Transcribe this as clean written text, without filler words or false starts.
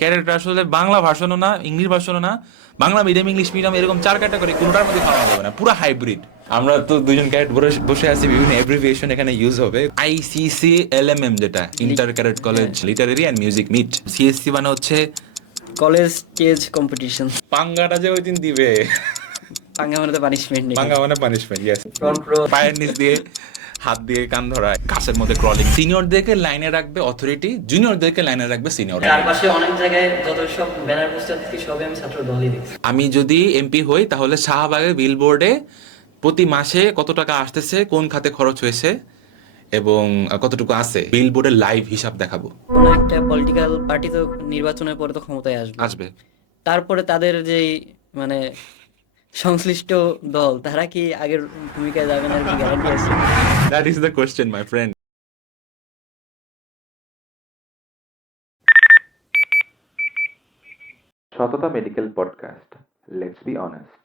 ক্যাডেটরা আসলে বাংলা ভার্সনও না, ইংলিশ ভার্সনও না, বাংলা মিডিয়াম ইংলিশ মিডিয়াম এরকম 4 ক্যাটাগরি কোনোটার মধ্যে খাওয়া যাবে না, পুরো হাইব্রিড। আমরা তো দুজন ক্যাডেট বসে আছি, বিভিন্ন এব্রিভিয়েশন এখানে ইউজ হবে। ICCLMM, যেটা inter cadet college literary and music meet. CSC মানে হচ্ছে কলেজ স্টেজ কম্পিটিশন। পাঙ্গাটা যে ওই দিন দিবে, পাঙ্গা মানে তো পানিশমেন্ট নেই। পাঙ্গা মানে পানিশমেন্ট, ইয়েস। Front row. পায়ের নিচ দিয়ে হাত দিয়ে কান ধরা, গাছের মধ্যে ক্রলিং। সিনিয়রদেরকে লাইনে রাখবে অথরিটি, জুনিয়রদেরকে লাইনে রাখবে সিনিয়র। চারপাশে অনেক জায়গায় যত সব ব্যানার পোস্টার দেখি সবই আমি ছাত্র দলই দেখছি। আমি যদি এমপি হই তাহলে শাহবাগের বিলবোর্ডে প্রতি মাসে কত টাকা আসতেছে, কোন খাতে খরচ হয়েছে এবং কতটুকু আছে, বিলবোর্ডের লাইভ হিসাব দেখাবো। কোনো একটা পলিটিক্যাল পার্টি তো নির্বাচনের পরে তো ক্ষমতায় আসবে, আসবে। তারপরে তাদের যে মানে সংশ্লিষ্ট দল তারা কি আগের ভূমিকায় যাবে না, কি গ্যারান্টি আছে? That is the question, my friend. সততা medical podcast, let's be honest.